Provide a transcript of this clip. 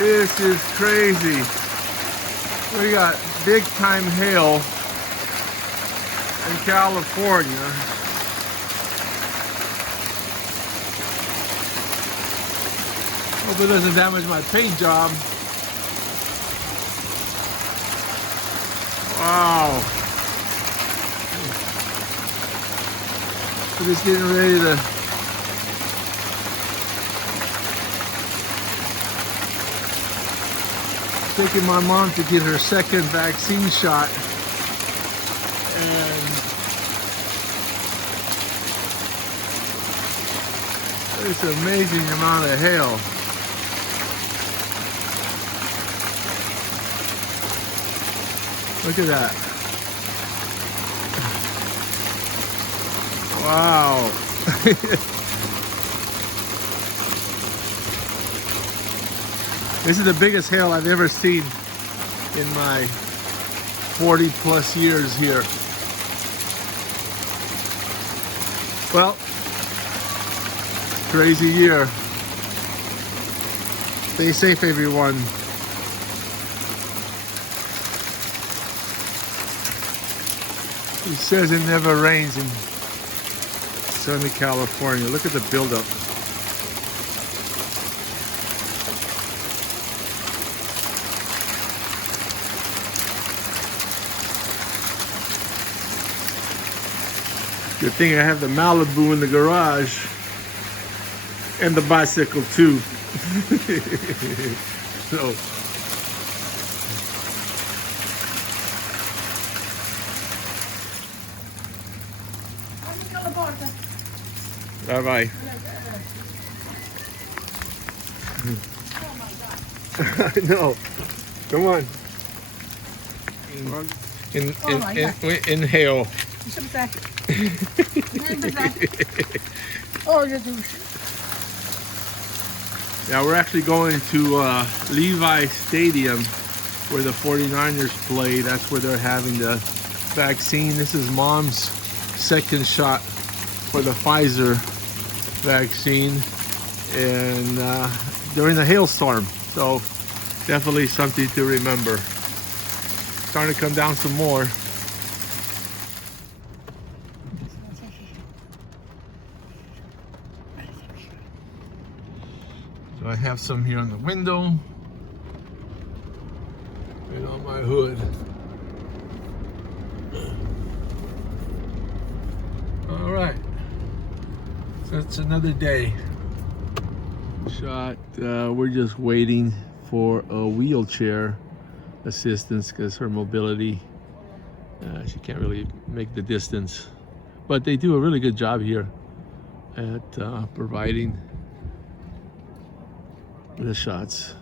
This is crazy. We got big time hail in California. Hope it doesn't damage my paint job. Wow. We're just getting ready to taking my mom to get her second vaccine shot, and it's an amazing amount of hail. Look at that. Wow. This is the biggest hail I've ever seen in my 40 plus years here. Well, crazy year. Stay safe, everyone. It says it never rains in sunny California. Look at the buildup. Good thing I have the Malibu in the garage and the bicycle too. So bye bye. I know. Come on. Inhale. Now we're actually going to Levi Stadium where the 49ers play. That's where they're having the vaccine. This is Mom's second shot for the Pfizer vaccine, and during the hailstorm. So definitely something to remember. Starting to come down some more. So I have some here on the window and on my hood. All right, so it's another day shot. We're just waiting for a wheelchair assistance because her mobility, she can't really make the distance, but they do a really good job here at providing the shots.